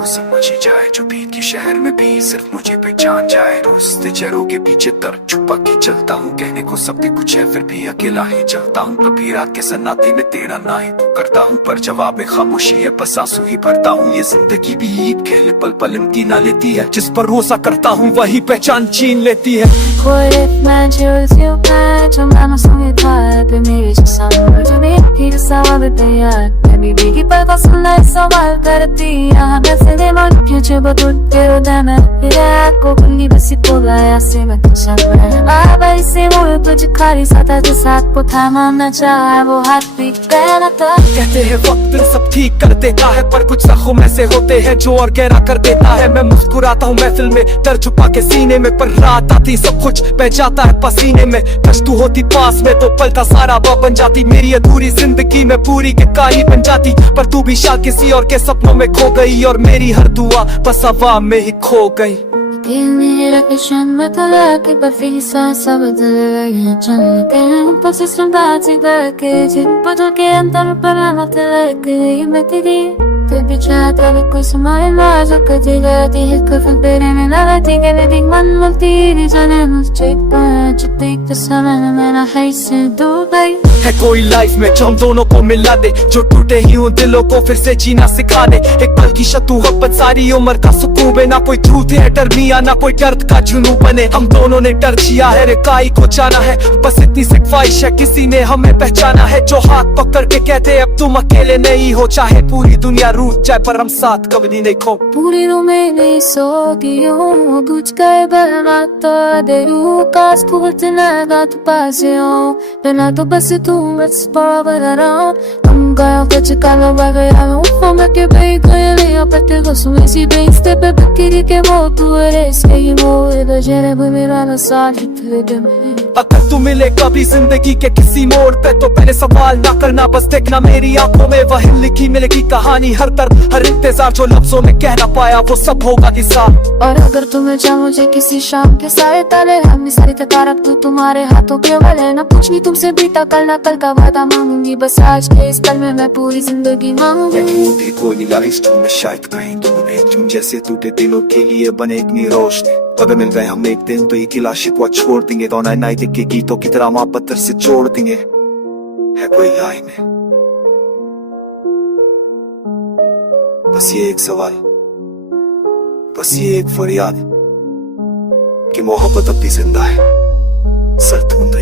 को समझ ही जाए जो बीत की शहर में भी सिर्फ मुझे पहचान जाए। दोस्त चेहरों के पीछे दर्द छुपा के चलता हूँ, कहने को सब कुछ है फिर भी अकेला ही चलता हूँ। कभी रात के सन्नाटे में तेरा ना ही करता हूँ, पर जवाब में खामोशी है, बस आंसू ही भरता हूँ। ये जिंदगी भी ईद खेल पल पल इम्तिहान ना लेती है, जिस पर भरोसा करता हूँ वही पहचान छीन लेती है। Bibi pag kasunay sa malkarati Hanggang sa future bagut pero dana Hira ko kung iba si tulay Asi magkasama Abay si mo तुझ खाली साथ जो साथ को थामा न चाहे वो हाथ भी कहना था। कहते हैं वक्त सब ठीक कर देता है, पर कुछ जख्म ऐसे होते हैं जो और गहरा कर देता है। मैं मुस्कुराता हूँ महफिल में दर्द छुपा के सीने में, पर रात आती सब कुछ बह जाता है पसीने में। कश तू होती पास में तो पल का सारा बाप बन जाती, मेरी अधूरी जिंदगी में पूरी के काही बन जाती। पर तू भी शायद किसी और के सपनों में खो गई, और मेरी हर दुआ बस हवा में ही खो गई। Mira que yo me tola que pafisa sabe de la chana que no pasa sin base de que si puedo que andar para no te que me tiré te bicha te कोई समय ना जो कभी गई है कभी तेरे में ना थी कि नहीं मन मुल्ती जाने मुझे पाँच देख तो समय में ना है से दो गई है कोई लाइफ में जो हम दोनों को मिला दे, जो टूटे ही उन दिलों को फिर से जीना सिखा दे। एक पल की शतूहत सारी उम्र का सुकून बे, ना कोई झूठ है डर मिया ना कोई दर्द का जुनून बने। हम दोनों ने डर जिया है रिकाई को जाना है, बस इतनी सी ख्वाहिश है किसी ने हमें पहचाना है। जो हाथ पकड़ के कहते अब तुम अकेले नहीं हो, चाहे पूरी दुनिया रूठ जाए पर हम साथ कभी नहीं खो। पूरी rumeni sodio Gucca e bell'amato de Lucas Purte nega tu passion Benato basi tu met spavederò Tam gaya kaçı kala bagaya Ufama ke beykayeli apete Gosum esi beiste bebekiri ke wo tu eres Que वो एदा जरे मेरा ना साथ दे में। अगर तू मिले कभी जिंदगी के किसी मोड़ पे तो पहले सवाल ना करना, बस देखना मेरी आंखों में वही लिखी मिलेगी कहानी। हर तरफ हर इंतजार जो लफ्जों में कह ना पाया वो सब होगा किस्सा। और अगर तुम्हें चाहो मुझे किसी शाम के सारे ताले हमने सारी तकारात तू तुम्हारे हाथों के वाले ना कुछ नहीं तुमसे बीता कल ना कल का वादा मांगूंगी, बस आज के इस पल में मैं पूरी जिंदगी मांगूंगी। कोई लाइफ में शायद कहीं तूने तुम जैसे टूटे दिलों के लिए बने इतनी रोशनी। अगर मिल गए हम एक दिन तो ये किला शिकवा छोड़ देंगे, दोनों नाई के गीतों की तरह मोहब्बत से जोड़ देंगे। है कोई लाइन है बस ये एक सवाल, बस ये एक फरियाद कि मोहब्बत अब भी जिंदा है, सर ढूंढ